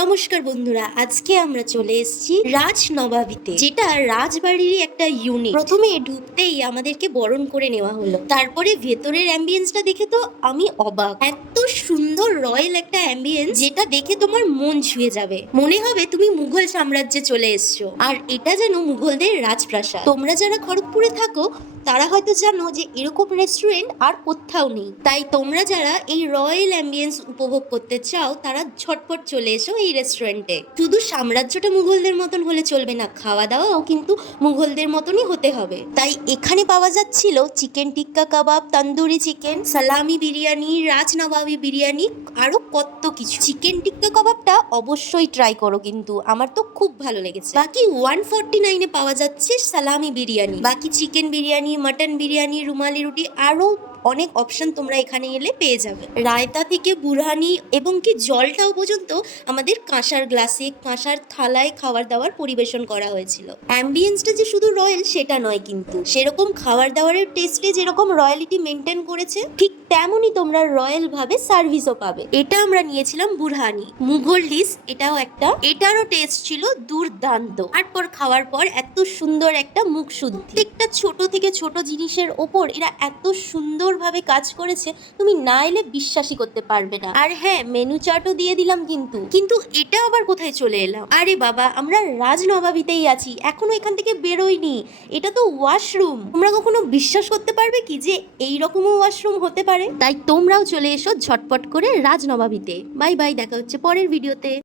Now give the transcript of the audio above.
নমস্কার বন্ধুরা, আজকে আমরা চলে এসেছি রাজনবাবীতে, যেটা রাজবাড়িরই একটা ইউনিট। প্রথমে ঢুকতেই আমাদেরকে বরণ করে নেওয়া হলো, তারপরে ভেতরের অ্যাম্বিয়েন্সটা দেখে তো আমি অবাক। এত সুন্দর রয়্যাল একটা অ্যাম্বিয়েন্স, যেটা দেখে তোমার মন ছুঁয়ে যাবে, মনে হবে তুমি মুঘল সাম্রাজ্যে চলে এসছো। আর এটা যেন মুঘলদের রাজপ্রাসাদ। তোমরা যারা খড়গপুরে থাকো তারা হয়তো জানো যে এরকম রেস্টুরেন্ট আর কোথাও নেই। তাই তোমরা যারা এই রয়্যাল অ্যাম্বিয়েন্স উপভোগ করতে চাও তারা ঝটপট চলে এসো এই রেস্টুরেন্টে। শুধু সাম্রাজ্যটা মুঘলদের মতন হলে চলবে না, খাওয়া দাওয়াও কিন্তু মুঘলদের মতনই হতে হবে। তাই এখানে পাওয়া যাচ্ছিল চিকেন টিক্কা কাবাব, তন্দুরি চিকেন, সালামি বিরিয়ানি, রাজনবাবী বিরিয়ানি, আরো কত কিছু। চিকেন টিক্কা কাবাবটা অবশ্যই ট্রাই করো, কিন্তু আমার তো খুব ভালো লেগেছে। বাকি 149-এ পাওয়া যাচ্ছে সালামি বিরিয়ানি, বাকি চিকেন বিরিয়ানি, মটন বিরিয়ানি, রুমালি রুটি, আরো অনেক অপশন তোমরা এখানে এলে পেয়ে যাবে। রায়তা থেকে বুরহানি এবং কি জলটাও পর্যন্ত আমাদের কাঁসার গ্লাসে, কাঁসার থালায় খাবার দাবার পরিবেশন করা হয়েছিল। অ্যাম্বিয়েন্সটা যে শুধু রয়্যাল সেটা নয়, কিন্তু সেরকম খাবার দাবারের টেস্টে যেরকম রয়্যালিটি মেনটেন করেছে, ঠিক তেমনই তোমরা রয়্যাল ভাবে সার্ভিসও পাবে। এটা আমরা নিয়েছিলাম বুরহানি, মুঘল ডিশ এটাও একটা। এটারও টেস্ট ছিল দুর্দান্ত। তারপর খাওয়ার পর এত সুন্দর একটা মুখ শুদ্ধি, একটা ছোট থেকে ছোট জিনিসের ওপর এরা এত সুন্দর ভাবে কাজ করেছে, তুমি না এলে বিশ্বাসই করতে পারবে না। আর হ্যাঁ, মেনু চার্টও দিয়ে দিলাম, কিন্তু এটা আবার কোথায় চলে এলাম? আরে বাবা, আমরা রাজনবাবীতেই আছি, এখনো এখান থেকে বেরোইনি। এটা তো ওয়াশরুম। তোমরা কখনো বিশ্বাস করতে পারবে কি যে এই রকমও ওয়াশরুম হতে পারে? তাই তোমরাও চলে এসো ঝটপট করে রাজনবাবীতে। বাই বাই, দেখা হচ্ছে পরের ভিডিওতে।